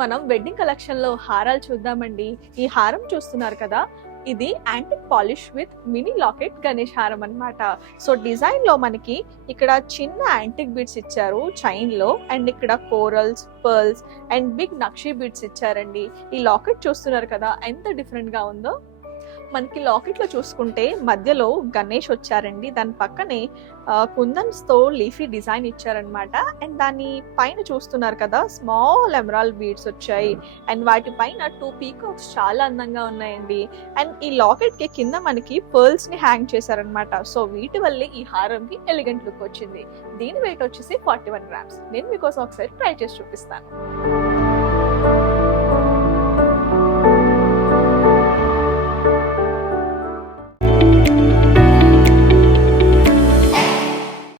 మనం wedding collection లో హారాలు చూద్దామండి. ఈ హారం చూస్తున్నారు కదా, ఇది antique polish with mini locket Ganesh హారం అన్నమాట. సో డిజైన్ లో మనకి ఇక్కడ చిన్న యాంటిక్ బీడ్స్ ఇచ్చారు చైన్ లో, అండ్ ఇక్కడ corals, pearls and big nakshi beads ఇచ్చారండి. ఈ లాకెట్ చూస్తున్నారు కదా ఎంత డిఫరెంట్ గా ఉందో. మనకి లాకెట్ లో చూసుకుంటే మధ్యలో గణేష్ వచ్చారండి, దాని పక్కనే కుందన్స్ తో లీఫీ డిజైన్ ఇచ్చారనమాట. అండ్ దాని పైన చూస్తున్నారు కదా స్మాల్ ఎమరాల్డ్ బీడ్స్ వచ్చాయి, అండ్ వాటి పైన 2 పీకాక్స్ చాలా అందంగా ఉన్నాయండి. అండ్ ఈ లాకెట్ కి కింద మనకి పర్ల్స్ ని హ్యాంగ్ చేశారనమాట. సో వీటి వల్లే ఈ హారం కి ఎలిగెంట్ లుక్ వచ్చింది. దీని వెయిట్ వచ్చేసి 41 గ్రామ్స్. నేను మీకోసం ఒకసారి ట్రై చేసి చూపిస్తాను.